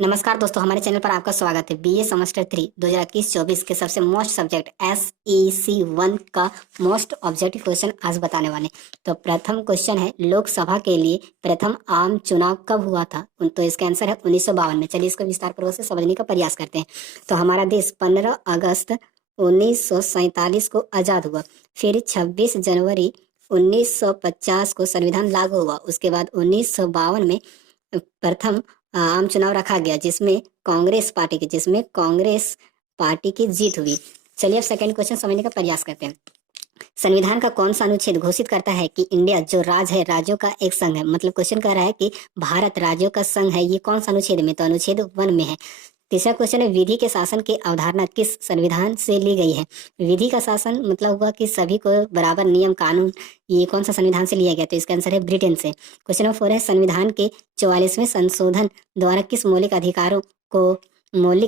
नमस्कार दोस्तों, हमारे चैनल पर आपका स्वागत है। बीए सेमेस्टर 3 2021-24 के सबसे मोस्ट सब्जेक्ट SEC 1 का मोस्ट ऑब्जेक्टिव क्वेश्चन आज बताने वाले। तो प्रथम क्वेश्चन है, लोकसभा के लिए प्रथम आम चुनाव कब हुआ था? तो इसका आंसर है 1952 में। चलिए इसको विस्तार पूर्वक से समझने का प्रयास करते हैं। तो हमारा देश 15 अगस्त 1947 को आजाद हुआ। फिर 26 जनवरी 1950 को संविधान लागू हुआ। उसके बाद 1952 में प्रथम आम चुनाव रखा गया जिसमें कांग्रेस पार्टी की जीत हुई। चलिए अब सेकंड क्वेश्चन समझने का प्रयास करते हैं। संविधान का कौन सा अनुच्छेद घोषित करता है कि इंडिया जो राज्य है, राज्यों का एक संघ है? मतलब क्वेश्चन कह रहा है कि भारत राज्यों का संघ है, ये कौन सा अनुच्छेद में? तो अनुच्छेद 1 में है। तीसरा क्वेश्चन है, विधि के शासन की अवधारणा किस संविधान से ली गई है? विधि का शासन मतलब हुआ कि सभी को बराबर नियम कानून, ये कौन सा संविधान से लिया गया? तो इसका आंसर है ब्रिटेन से। क्वेश्चन नंबर 4 है, संविधान के 44वें संशोधन द्वारा किस मौलिक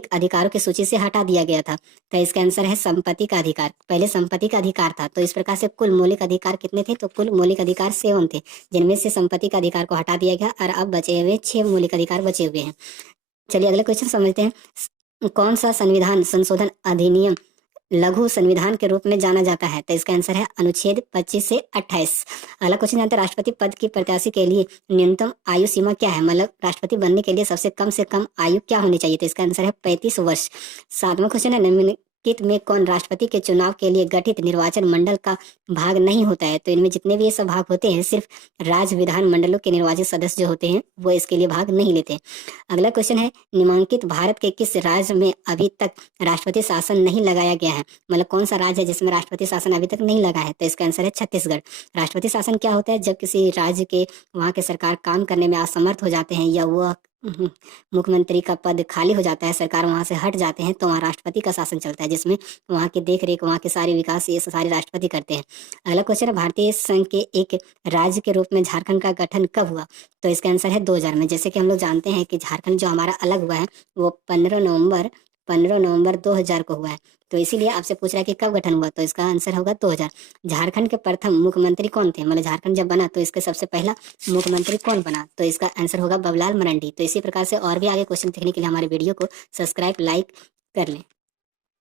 अधिकारों की सूची से हटा दिया गया था? तो इसका आंसर है संपत्ति का अधिकार। पहले संपत्ति का अधिकार था, तो इस प्रकार से कुल मौलिक अधिकार कितने थे? तो कुल मौलिक अधिकार 7 थे, जिनमें से संपत्ति का अधिकार को हटा दिया गया और अब बचे हुए 6 मौलिक अधिकार बचे हुए हैं। चलिए अगले क्वेश्चन समझते हैं। कौन सा संविधान संशोधन अधिनियम लघु संविधान के रूप में जाना जाता है? तो इसका आंसर है अनुच्छेद 25 से 28। अगला क्वेश्चन जानते हैं, राष्ट्रपति पद की प्रत्याशी के लिए न्यूनतम आयु सीमा क्या है? मतलब राष्ट्रपति बनने के लिए सबसे कम से कम आयु क्या होनी चाहिए? तो इसका आंसर है 35 वर्ष। सातवां क्वेश्चन है, निम्नलिखित में कौन राष्ट्रपति के चुनाव के लिए गठित निर्वाचन मंडल का भाग नहीं होता है? तो इनमें जितने भी ये सब भाग होते हैं, सिर्फ राज्य विधान मंडलों के निर्वाचित सदस्य जो होते हैं वो इसके लिए भाग नहीं लेते। अगला क्वेश्चन है, निम्नलिखित भारत के किस राज्य में अभी तक राष्ट्रपति शासन नहीं लगाया गया है? मतलब कौन सा राज्य है जिसमें राष्ट्रपति शासन अभी तक नहीं लगा है? तो इसका आंसर है छत्तीसगढ़। राष्ट्रपति शासन क्या होता है? जब किसी राज्य के वहाँ के सरकार काम करने में असमर्थ हो जाते हैं या वो मुख्यमंत्री का पद खाली हो जाता है, सरकार वहाँ से हट जाते हैं, तो वहाँ राष्ट्रपति का शासन चलता है, जिसमें वहाँ की देख रेख, वहाँ के सारे विकास ये सारे राष्ट्रपति करते हैं। अगला क्वेश्चन है, भारतीय संघ के एक राज्य के रूप में झारखंड का गठन कब हुआ? तो इसका आंसर है 2000 में। जैसे कि हम लोग जानते हैं कि झारखंड जो हमारा अलग हुआ है वो 15 नवंबर 2000 को हुआ है। तो इसीलिए आपसे पूछ रहा है कि कब गठन हुआ? तो इसका आंसर होगा 2000। झारखंड के प्रथम मुख्यमंत्री कौन थे? मतलब झारखंड जब बना तो इसके सबसे पहला मुख्यमंत्री कौन बना? तो इसका आंसर होगा बबलाल मरंडी। तो इसी प्रकार से और भी आगे क्वेश्चन देखने के लिए हमारे वीडियो को सब्सक्राइब, लाइक कर लें।